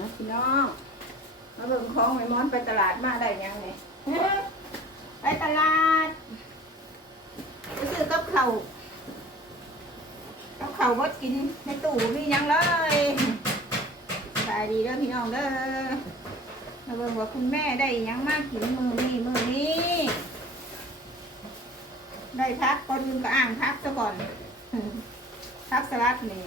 นะพี่น้องมาเบิ่งของไอ้มอนไปตลาดมาได้ยังไงไปตลาดไปซื้อกับเขาวกับเขาวบดกินในตู้มียังเลยสบายดีเด้อพี่น้องเด้อมาเบิ่งว่าคุณแม่ได้ยังมากกินมือนี้มือนี้ได้พักก่อนอื่นก็อ่างพักซะก่อนพักสลัดนี่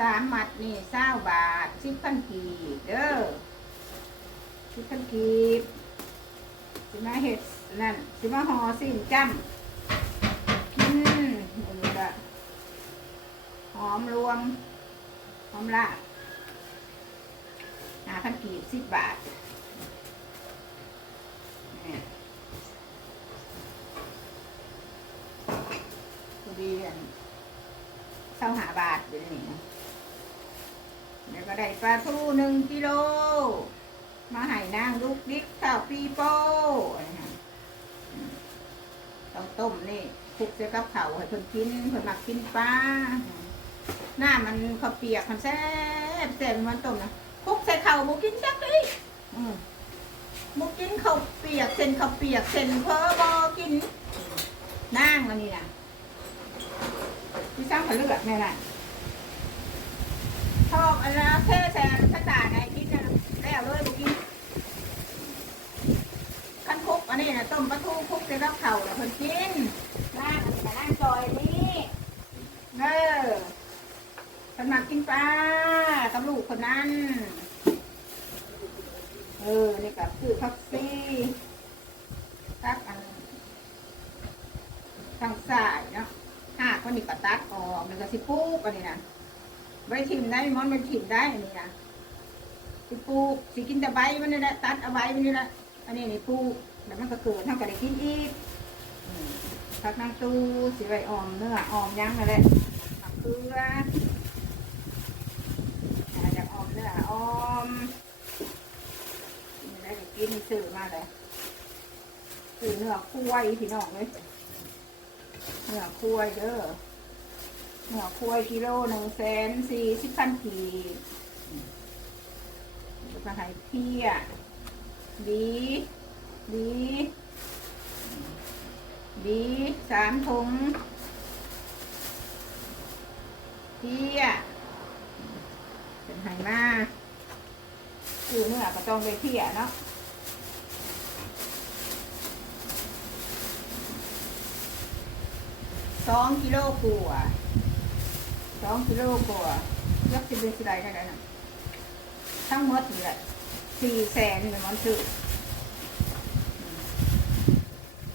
สามมัดนี่เศร้าบาทสิบพันกีบเด้อสิบพันกีบสิมาเห็ดนั่นสิมาห่อสิ่นจ้ำอืมนี่ก็หอมรวมหอมละหาพันกีบสิบบาทนี่พอดีอันเศร้าหาบาทเดี๋ยวนี้ เดี๋ยวก็ได้ปลาทูหนึ่งกิโล มาให้นางลูกดิ๊กข้าวปีโป้อันนี้ค่ะอืมต้องต้มนี่คลุกใส่กับเขาวให้เพิ่นกินเพิ่นมักกินปลาหน้ามันข้าวเปียกมันแซ่บแซ่บมันต้มนะคลุกใส่ข้าวบุกินจักเลยอืมบุกินข้าวเปียกเส้นข้าวเปียกเส้นเพอบอกินนางมันนี่นะพี่สร้างผลเลือดแม่น่ะ ชอบอันนะเท่แซ่สตาร์ไงกินนะแล้วเลยบุกินขั้นคุกอันนี้นะต้มปลาทูคุกใส่กับเข่าวแล้วคนกินล่างอันนี้กับล่างซอยนี่เออคนมากินปลากับลูกคนนั้นเออนี่กับคือพักซี่ตักอันทางสายเนาะห้าคนนี้ก็ตัดออกมันก็สิปลูกอันนี้นะ ไว้ทิมได้มอนมันทิมได้อันนี้นะสิปลูกสิกินแต่ใบมันนี่แหละตัดเอาใบมันนี่แหละอันนี้นี่ปลูกแล้วมันก็เกิดเท่ากับได้กินอีกอืมพักนั่งตูสิไว้ออมเนื้อออมยังอะไรมะเขืออ่าจากออมเนื้อออมนี่ได้กินซื้อมาเลยซื้อเนื้อคุ้ยพี่น้องเลยเนื้อคุ้ยเด้อ เนื้อคุ้ยกิโลหนึ่งแสนสี่สิบพันกีบอืมแล้วก็ให้เพี้ยดีดีดีสามถุงเที่ยเป็นไหมาคือเมื่อก็ต้องไปเที่ยเนาะสองกิโลกว่า สองกิโลกว่ายักษ์จะเป็นสิไรได้นะทั้งหมดนี่แหละสี่แสนเป็นมันซื้อ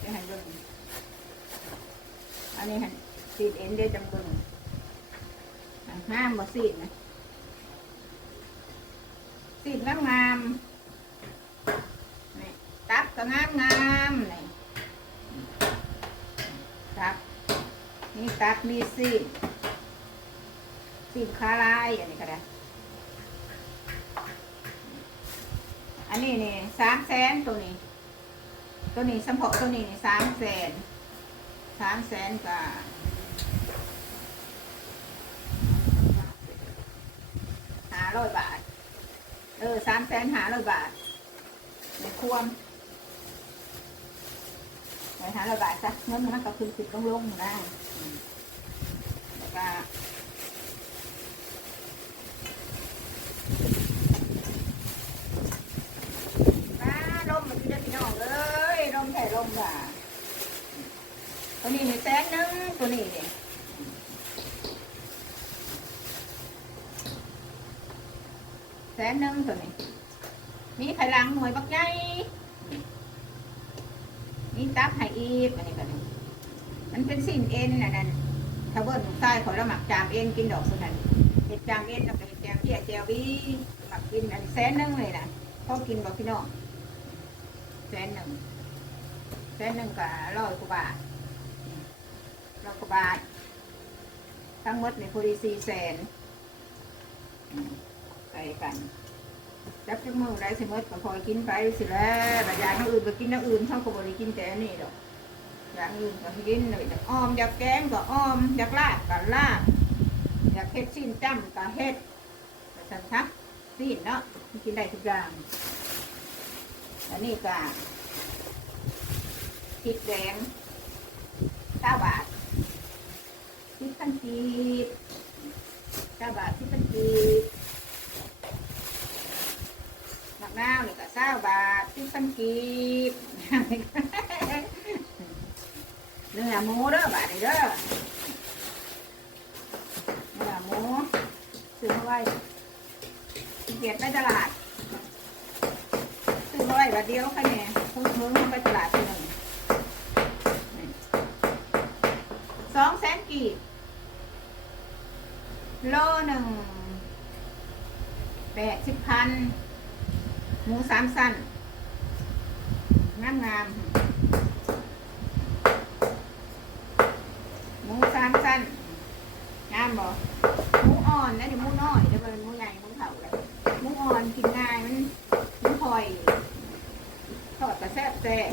จะให้เบิ่งอันนี้ให้สีดเอ็นได้จังเบิ่งอะห้ามบ่สีดนะสีดงามงามนี่ตับก็งามงามนี่ตับนี่ตับมีสีด สีดคาลายอันนี้ก็ได้ อันนี้นี่สามแสนตัวนี้ ตัวนี้สมพาะตัวนี้นี่สามแสนสามแสนกับหาร้อยบาท เออสามแสนหาร้อยบาทในควมไปหาร้อยบาทซะเงินมันก็ขึ้นขึ้นลงลงๆได้แล้วก็ มาลมมั นจะพี่น้องเลยลมแผ่ลมว่ะตัวนี้มีแสนหนึงตัวนี้นี่แสนนึงตัวนี้ มีไข่ลังหน่วยบักใหญ่มีตับไห่อีบอันนี้ก็นี่มันเป็นสิ่นเอ็นน่ะนั่นถ้าเบิ้ลใต้ขอละหมักจามเอ็นกินดอกส่วนนั้นเห็ดจามเอ็นแล้วก็เห็ดแจมเพี้ยแจวบีหมักกินอันแสนนึงเลยนะพอกินบอกพี่น้อง แสนหนึ่งแสนหนึ่งกับร้อยกว่าบาทร้อยกว่าบาท ทั้งหมดในพอดีสี่แสนใส่กันจับจักมือได้สิมดก็พอกินไปสิแล้วบางอย่างอื่นก็กินอย่างอื่นเท่ากับบริกินแต่อันนี้ดอกอย่างอื่นก็กินอยากอ้อมอยากแกงก็อ้อมอยากลาบก็ลาบอยากเฮ็ดสิ้นจ้ำก็เฮ็ดสันทักซีนเนาะกินได้ทุกอย่าง อันนี้ก็พริกแดงเก้าบาทพริกพันกีบเก้าบาทพริกพันกีบมะนาวนี่ก็เก้าบาทพริกพันกีบเนื้อหมูเด้อบาทเด้อเนื้อหมูซื้อมาไว้เกียจไปตลาด ไว้บาทเดียวค่ะเนี่ยทุกมื้อไปตลาดทีหนึ่งสองแสนกีบโลหนึ่งแปดสิบพันหมูสามสั้นงามงามๆหมูสามสั้นงามบ่หมูอ่อนนะเดี๋ยวหมูน้อยเดี๋ยวเป็นหมูใหญ่หมูเผาเลยหมูอ่อนกินง่ายมันมันพลอย ทอดกระแซบแซ่บ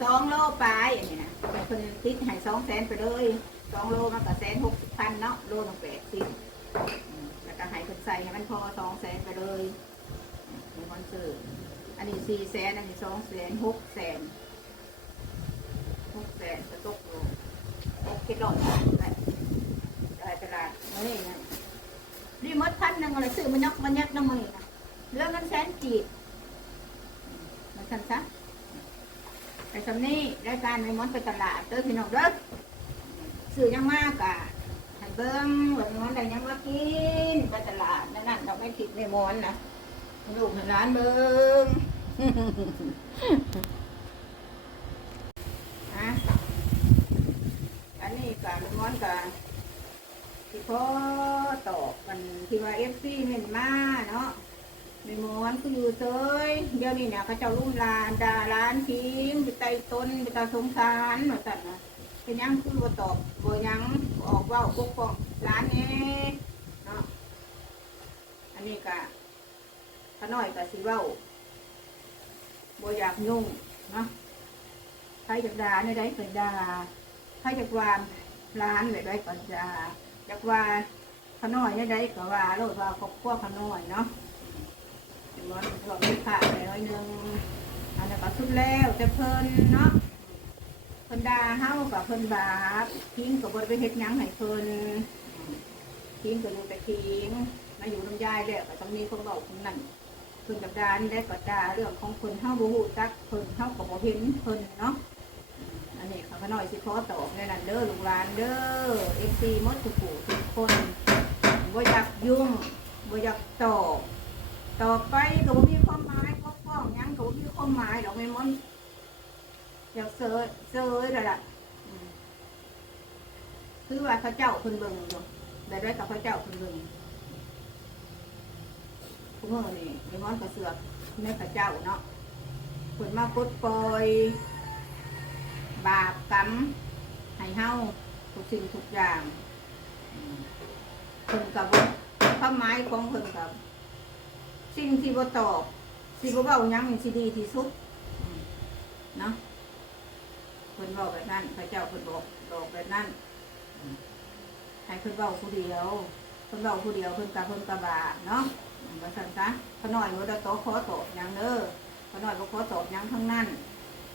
สองโลไปลายอันนี้นะแต่คนติดให้สองแสนไปเลยสองโลมันก็แสนหกสิบพันเนาะโลหนึ่งแปดสิบแล้วก็ให้คนใส่ให้มันพอสองแสนไปเลยมีคอนเสิร์ตอันนี้สี่แสนอันนี้สองแสนหกแสนหกแสนจะตกลงหกกิโลได้ได้ตลาดนี่นะรีมดพันหนึ่งอะไรซื้อมันยักมันยักน้ำมือนะเรื่องนั้นแสนจีบมา สั่นซะไอ้สำนี่รายการในมดไปตลาดเด้อพี่น้องเด้อซื้อยังมากอะให้เบิ้งว่าในมดได้ยังมากินไปตลาดนั่นนั่นเราไม่คิดในมดนนะลูกในร้านเบิ้งอะอันนี้การม้อนการที่พ่อตอบมันที่ว่าเอฟซีเม่นมาเนาะ ในม้อนก็อยู่เซยเดี๋ยวนี้เนี่ยเขาเจ้ารุ่มลานดาร้านทิ้งไปไต่ต้นไปตาสงสารหน่อยสัตว์นะเป็นยังคือว่าตอบบ่ยังออกว่าปกป้องร้านนี้เนาะอันนี้ก็ขน้อยกับสีว่าบ่อยากยุ่งเนาะใครจากด่าในได้เป็นด่าใครจากวานร้านเลยได้ก่อนด่าจากว่าขน้อยในได้ก็ว่าโลดว่าครอบครัวขน้อยเนาะ เดี๋ยวมันบอกไม่าเลยน้อยหนึงอันนั้นก็สุดแล้วแต่เพิ่นเนาะเพิ่นดาเฮากับเพิ่นบาปทิ้งกับ่ได้ไปเฮ็ดหยังให้เพิ่นทิ้งก็อยู่แต่ทิ้งมาอยู่น้ำยายแล้วก็ต้องมีคนบอกคนนั้นเพิ่นกับดานี่ได้ก็ด่าเรื่องของเพิ่นเฮาบ่ฮู้จักเพิ่นเฮาก็บ่เห็นเพิ่นเนาะอันนี้เขาก็น้อยสิขอตอบในนั้นเด้อลูกหลานเด้อเอฟซีมดทุกผู้ทุกคนบ่อยากยุ่งบ่อยากตอบ ต่อไปก็บ่มีความหมายปกป้องหยังก็บ่มีความหมายดอกแม่มอนอยากเซยเซยแล้วล่ะอืมคือว่าพระเจ้าเพิ่นเบิ่งอยู่ได้ได้กับพระเจ้าเพิ่นเบิ่งพวกเมื่อนี่แม่มอนก็เสือกในพระเจ้าเนาะเพิ่นมาปลดปล่อยบาปกรรมให้เฮาทุกสิ่งทุกอย่างอืมเพิ่นกับความหมายของเพิ่นกับ สิ่งที่บ่ตอบที่บ่เว้าหยังนี่สิดีที่สุดเนาะเพิ่นเว้าแบบนั้น พระเจ้าเพิ่นบอกบอกแบบนั้นให้เพิ่นเว้าผู้เดียวเพิ่นเว้าผู้เดียวเพิ่นกับเพิ่นกับบาเนาะมว่าซั่นซะขน้อยบ่ได้ตอขอตอบหยังเด้อขน้อยบ่ขอตอบหยังทั้งนั้น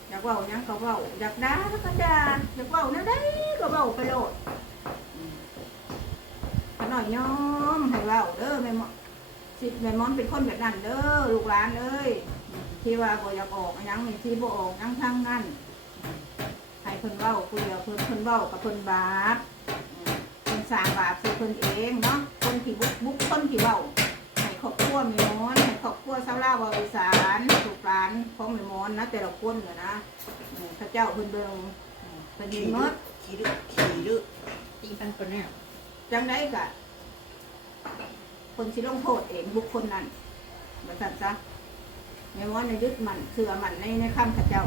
อยากเว่าหยังก็เว่าอยากด่าก็ด่าอยากเว่าแนั่นได้ก็เว่าไปโลดอืมขน่อยยอมให้เว่าเด้อแม่หมอ สิแม่หมอนเป็นคนแบบนั้นเด้อลูกหลานเอ้ยอืมที่ว่าบ่อยากออกหยังนี่ที่บ่ออกหยังทางนั้นอืมให้เพิ่นเว้าผู้เดียวเพิ่นเพิ่นเว้ากับเพิ่นบาปอืมเพิ่นสร้างบาปใส่เพิ่นเองเนาะคนที่บุกบุกคนที่เว้าให้ครอบครัวแม่มอนให้ครอบครัวชาวลาวบริสานลูกหลานของแม่มอนนะแต่ละคนน่ะนะอืมพระเจ้าเพิ่นเบิ่งอืมเพิ่นเห็นหมด ขี่ดื้อขี่ดื้อตีพันคนเนี่ยจังไดกะ คนสิลงโทษเองบุคคลนั้นบ่ซั่นซะแม่มอนในยึดมันเชื่อมันในในคำพระเจ้า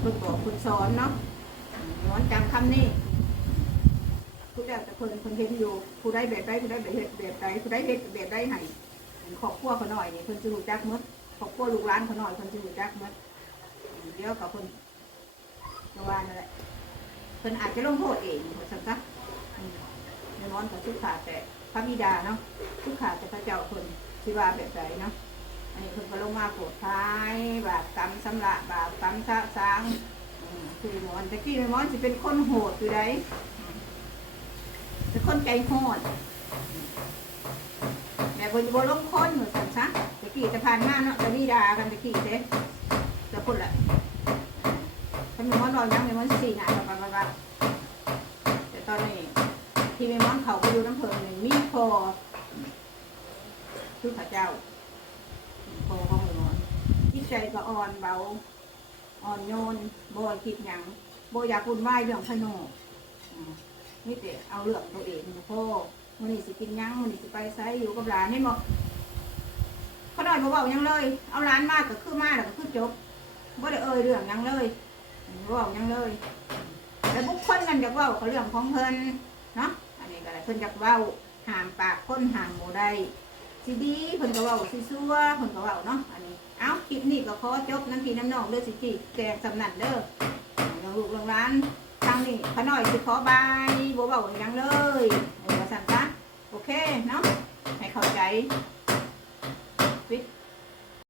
เพิ่นบอกเพิ่นสอนเนาะอืมแม่มอนจำคำนี้ผู้ใดแต่เพิ่นเพิ่นเห็นอยู่ผู้ใดแบบใดผู้ใดแบบเฮ็ดแบบใดผู้ใดเฮ็ดแบบใดให้ครอบครัวเขาหน่อยนี่เพิ่นสิรู้จักหมดครอบครัวลูกหลานเขาหน่อยเพิ่นสิรู้จักมดอืมเดี๋ยวกับเพิ่นระวานนั่นแหละเพิ่นอาจจะลงโทษเองว่าซั่นซะอืมในหมอนอนกับทุกขาแต่ พระบิดาเนาะทุกขาแต่พระเจ้าคนที่ว่าแบบไหนเนาะอันนี้เพิ่นก็ลงมาโปรดท้าย บาปกรรมสำละบาปกรรมสะสางคือมอนต่กี้ม่มอนสิเป็นคนโหดอยู่ไดอืมเป็นคนใจโหดแม่คนจะบ่ลงคนเหมือนกันซะตะกี้จะผ่านมาเนาะตะนี่ดากันตะกี้เด้แต่คนละถ้าแม่หมอนรอยังม่มอนสี่หน้าแบบแบบแต่ตอนนี้ ที่แม่หมอนเขาไปอยู่น้ำเพิงหนึ่มีพอคือพระเจ้าพอของแม่หมอนจิตใจก็อ่อนเบาอ่อนโยนบ่คิดหยังบ่อยากวุ่นวเรื่องภายนอกอืมนี่แต่เอาเรื่องตัวเองพ่อมื้อนี้สิกินยังมื้อนี้สิไปไสอยู่กับหลานนี่บ่เขาหน้อยบ่เว้ายังเลย เอาหลานมาก็คือมาแล้วก็คือจบบ่ได้เอ่ยเรื่องยังเลยบ่เว้ายังเลย แล้วบุคคลกันอยาเว้าเรื่องของเพิ่น เนาะอันนี้ก็ได้เพิ่นอยากเว้าห้ามปากคนห้ามบ่ได้สิดีเพิ่นก็เว้าสิซัวเพิ่นก็เว้าเนาะอันนี้เอาคลิปนี้ก็ขอจบน้ำพี่น้ำนองเด้อสิจีแจกสำนันเด้อเรื่องลูกเรื่องร้านทางนี้ขน่อยสิขอบายบ่เว้าหยังเลยเออว่าซั่นซะโอเคเนาะให้เข้าใจ